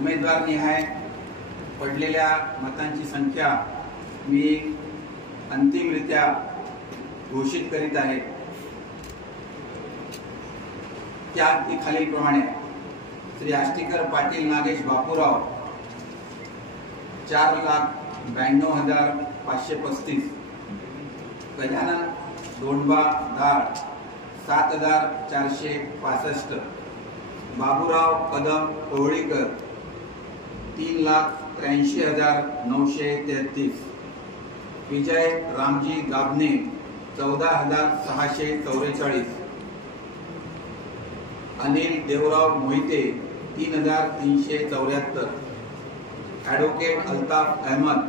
उमेदवार निहाय पडलेल्या मतांची संख्या मी अंतिमरित्या घोषित करीत आहे। त्या खालीलप्रमाणे श्री आष्टीकर पाटील नागेश बापूराव 4,92,535, गजानन दोंडबा दाळ 7,465, बाबूराव कदम कोहळीकर 3,83,933, विजय रामजी गाबने 14,644, अनिल देवराव मोहिते 3,374, ॲडव्होकेट अल्ताफ अहमद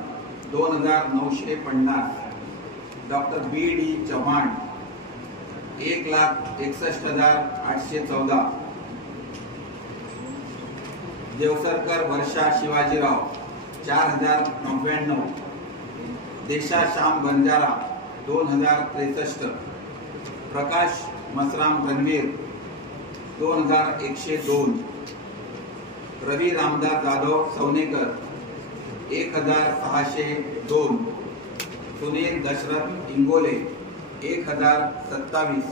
2,950, डॉक्टर बी डी चव्हाण 1,61,814, देवसरकर वर्षा शिवाजीराव 4,099, देशा श्याम बंजारा 2,063, प्रकाश मसराम रणवीर 2,102, रवी रामदास जाधव सवनेकर 1,602, सुनील दशरथ इंगोले 1,027,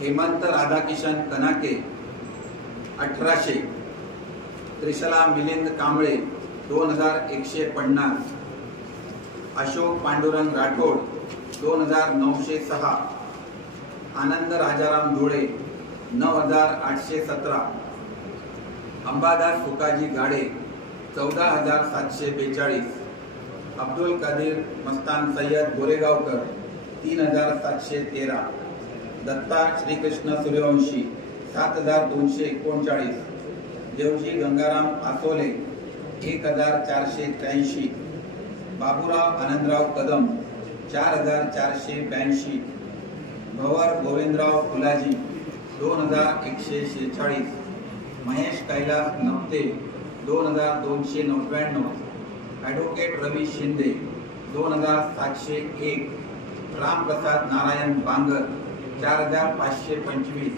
हेमंत राधाकिशन कनाके 1,800, त्रिशला मिलिंद कांबळे 2,150, अशोक पांडुरंग राठोड 2,906, आनंद राजाराम धुळे 9,817, अंबादास सुकाजी गाडे 14,742, अब्दुल कादिर मस्तान सय्यद गोरेगावकर 3,713, दत्ता श्रीकृष्ण सूर्यवंशी 7,239, देवजी गंगाराम आसोले 1,483, बाबूराव आनंदराव कदम 4,482, भवर गोविंदराव फुलाजी 2,146, महेश कैलास नप्ते 2,299, ॲडव्होकेट रवी शिंदे 2,701, रामप्रसाद नारायण बांगर 4,525,